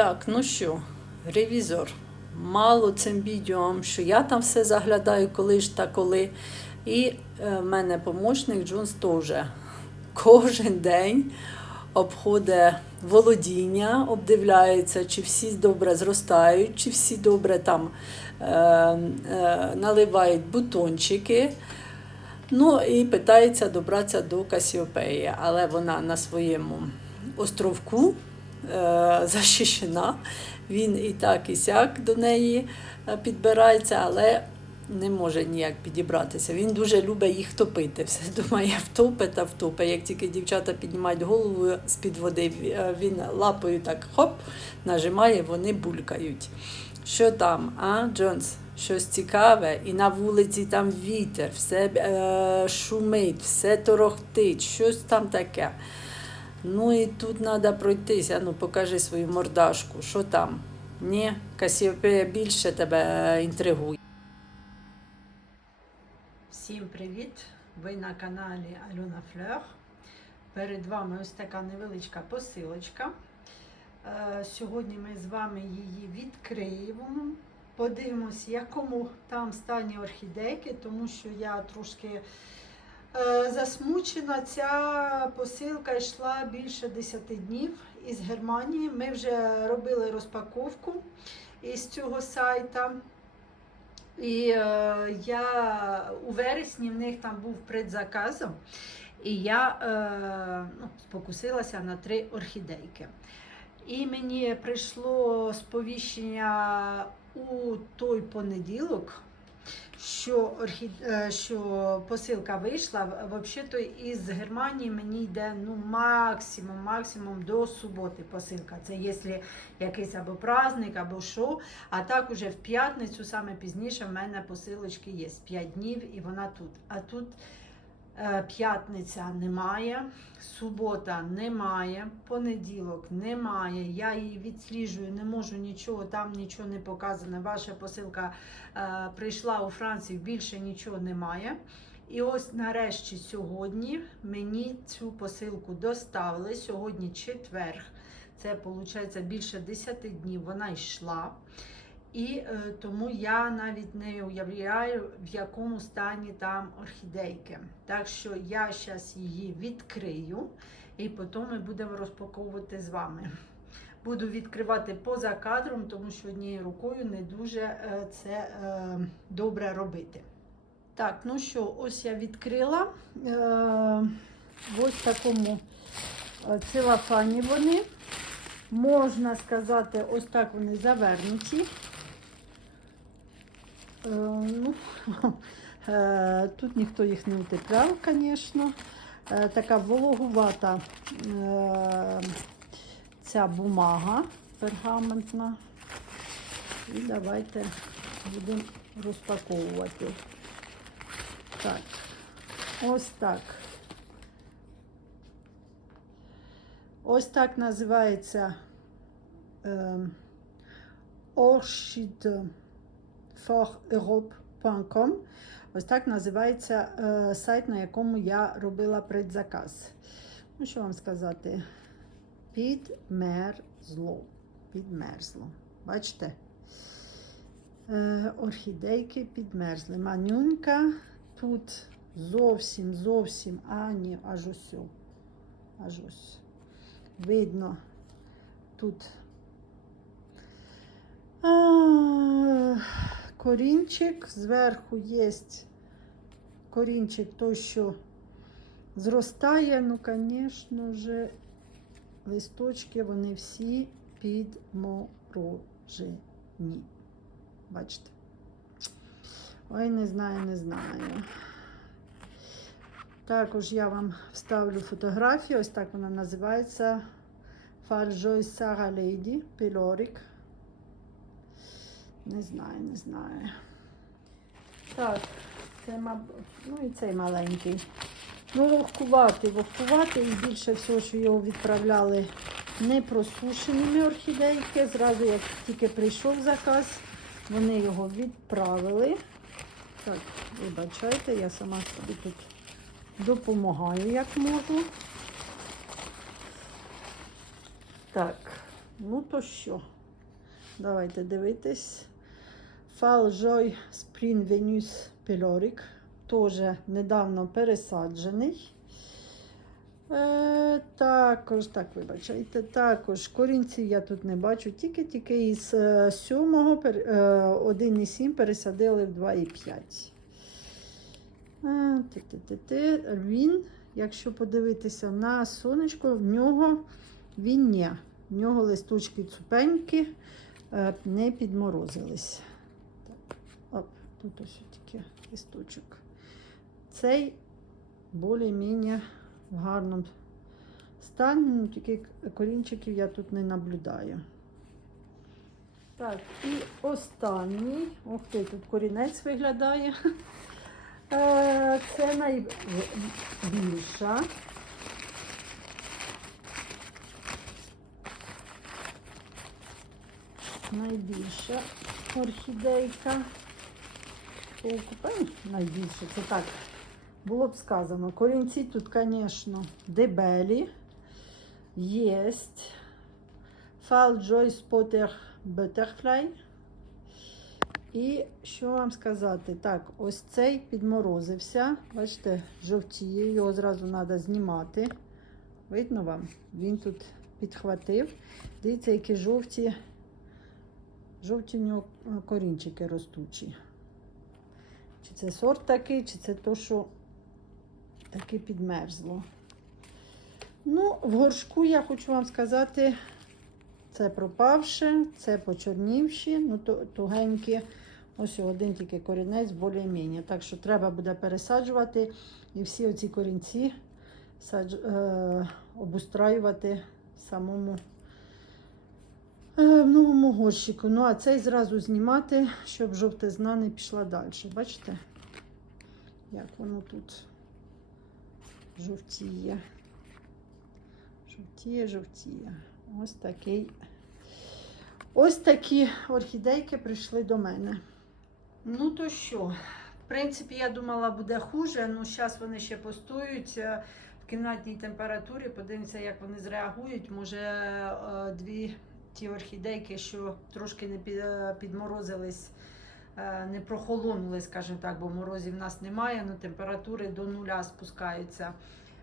Так, ну що, ревізор. Мало цим відео, що я там все заглядаю, коли ж та коли. І е, в мене помощник Джонс теж кожен день обходить володіння, обдивляється, чи всі добре зростають, чи всі добре там е, е, наливають бутончики. Ну і питається добратися до Касіопеї, але вона на своєму островку е, захищена. Він і так, і сяк до неї е, підбирається, але не може ніяк підібратися. Він дуже любить їх топити. Все думає, втопе та втопе. Як тільки дівчата піднімають голову з-під води, е, він лапою так хоп, нажимає, вони булькають. Що там, а, Джонс? Щось цікаве, і на вулиці там вітер, все е, шумить, все торохтить, щось там таке. Ну і тут треба пройтися. Ну, покажи свою мордашку, що там? Ні, Касіопея більше тебе інтригує. Всім привіт! Ви на каналі Альона Флер. Перед вами ось така невеличка посилочка. Е, Сьогодні ми з вами її відкриємо. Подивимось, якому там стані орхідейки, тому що я трошки е, засмучена. Ця посилка йшла більше 10 днів із Германії. Ми вже робили розпаковку із цього сайта. І е, я у вересні в них там був предзаказ, і я е, ну, спокусилася на три орхідейки. І мені прийшло сповіщення у той понеділок, що, орхід... е, що посилка вийшла. Взагалі-то із Германії мені йде ну, максимум, максимум до суботи посилка. Це якщо якийсь або праздник, або що. А так уже в п'ятницю, саме пізніше, в мене посилочки є 5 днів і вона тут. А тут п'ятниця немає, субота немає, понеділок немає. Я її відсліджую, не можу нічого, там нічого не показано. Ваша посилка е, прийшла у Францію, більше нічого немає. І ось нарешті сьогодні мені цю посилку доставили. Сьогодні четверг. Це виходить більше 10 днів вона йшла. І е, тому я навіть не уявляю, в якому стані там орхідейки. Так що я зараз її відкрию і потім ми будемо розпаковувати з вами. Буду відкривати поза кадром, тому що однією рукою не дуже е, це е, добре робити. Так, ну що, ось я відкрила. В ось такому целофані вони. Можна сказати, ось так вони завернуті. Е, ну, е, тут ніхто їх не утепляв, звісно. Е, така вологувата ця бумага пергаментна. І давайте будемо розпаковувати. Так, ось так. Ось так називається е, orchidforeurope.com. Ось так називається е, сайт, на якому я робила предзаказ. Ну, що вам сказати? Підмерзло. Підмерзло. Бачите? Е, орхідейки підмерзли. Манюнька тут зовсім, зовсім, а ні, аж ось. Аж ось. Видно тут а, корінчик, зверху є корінчик той, що зростає, ну, звісно ж, листочки вони всі підморожені. Бачите? Ой, не знаю, не знаю. Також я вам вставлю фотографію. Ось так вона називається Фаржой Сара Лейді Пілорік. Не знаю, не знаю. Так, це, мабуть, ну і цей маленький. Ну, вогкувати, вогкувати. І більше всього, що його відправляли не просушеними орхідейки. Зразу, як тільки прийшов заказ, вони його відправили. Так, вибачайте, я сама собі тут допомагаю, як можу. Так, Ну то що? Давайте дивитись. Фал Жой Спрін Венюс Пілорик. Теж недавно пересаджений. Е, також, так, вибачайте, також корінців я тут не бачу, тільки-тільки із 7 пер, е, 1,7 пересадили в 2,5. Е. Він, якщо подивитися на сонечко, в нього він ні. В нього листочки цупенькі, е, не підморозились. Тут ось тільки листочок. Цей більш-менш в гарному стані, ну, тільки корінчиків я тут не наблюдаю. Так, і останній. Ох ти, тут корінець виглядає. Е, Це найбільша. Найбільша орхідейка. Покупаємо найбільше. Це так було б сказано. Корінці тут, звісно, дебелі. Єсть. Фал Joyce Potter Butterfly. І що вам сказати? Так, ось цей підморозився. Бачите, жовтіє, його зразу треба знімати. Видно вам? Він тут підхватив. Дивіться, які жовті, жовті у нього е, корінчики ростучі. Чи це сорт такий, чи це то, що таки підмерзло. Ну, в горшку я хочу вам сказати, це пропавше, це почорнівші, ну тугенькі. Ось один тільки корінець, більш-менш. Так що треба буде пересаджувати і всі оці корінці садж... е... обустраювати самому. В новому горщику. Ну, а цей зразу знімати, щоб жовтизна не пішла далі. Бачите, як воно тут жовтіє. Жовтіє, жовтіє. Ось такий. Ось такі орхідейки прийшли до мене. Ну то що, в принципі, я думала, буде хуже. Ну, зараз вони ще постоють е, в кімнатній температурі. Подивимося, як вони зреагують. Може, е, дві ті орхідейки, що трошки не підморозились, е, не прохолонули, скажімо так, бо морозів в нас немає, але температури до нуля спускаються.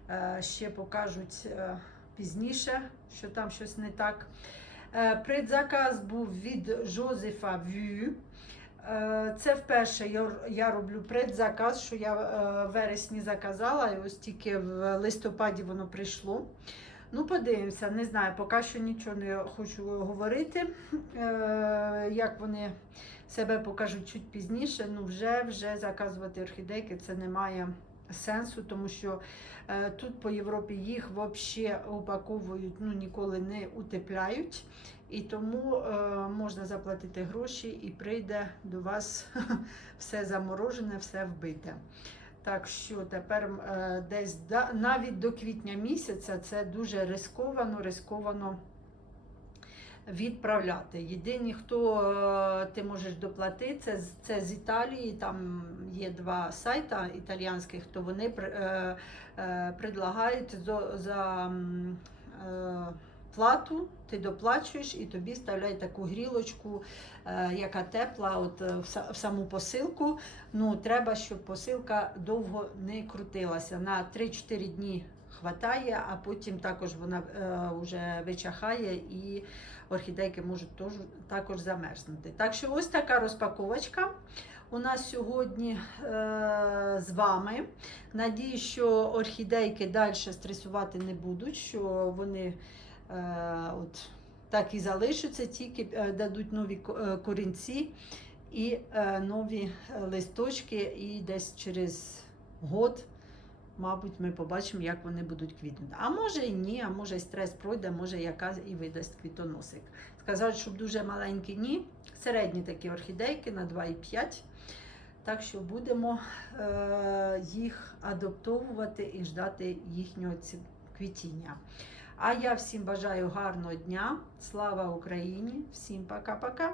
Е, Ще покажуть е, пізніше, що там щось не так. Предзаказ був від Жозефа Вю. Це вперше я, роблю предзаказ, що я в вересні заказала, і ось тільки в листопаді воно прийшло. Ну, подивимося, не знаю, поки що нічого не хочу говорити. Е, Як вони себе покажуть чуть пізніше, ну вже вже заказувати орхідейки це не має сенсу, тому що е, тут по Європі їх взагалі упаковують, ну ніколи не утепляють. І тому е, можна заплатити гроші і прийде до вас все заморожене, все вбите. Так що тепер е, десь навіть до квітня місяця це дуже рисковано, рисковано відправляти. Єдині, хто е, ти можеш доплатити, це, це з Італії. Там є два сайта італіянських, то вони е, предлагають за, плату, ти доплачуєш і тобі вставляють таку грілочку, е, яка тепла, от е, в, саму посилку. Ну, треба, щоб посилка довго не крутилася. На 3-4 дні хватає, а потім також вона е, вже вичахає і орхідейки можуть тож, також замерзнути. Так що ось така розпаковочка. У нас сьогодні е, з вами. Надію, що орхідейки далі стресувати не будуть, що вони е, от, так і залишаться, тільки е, дадуть нові е, корінці і е, нові е, листочки, і десь через год, мабуть, ми побачимо, як вони будуть квітнути. А може і ні, а може стрес пройде, може яка і видасть квітоносик. Сказати, щоб дуже маленькі ні. Середні такі орхідейки на 2,5. Так що будемо е, їх адаптовувати і ждати їхнього квітіння. А я всім бажаю гарного дня. Слава Україні! Всім пока-пока!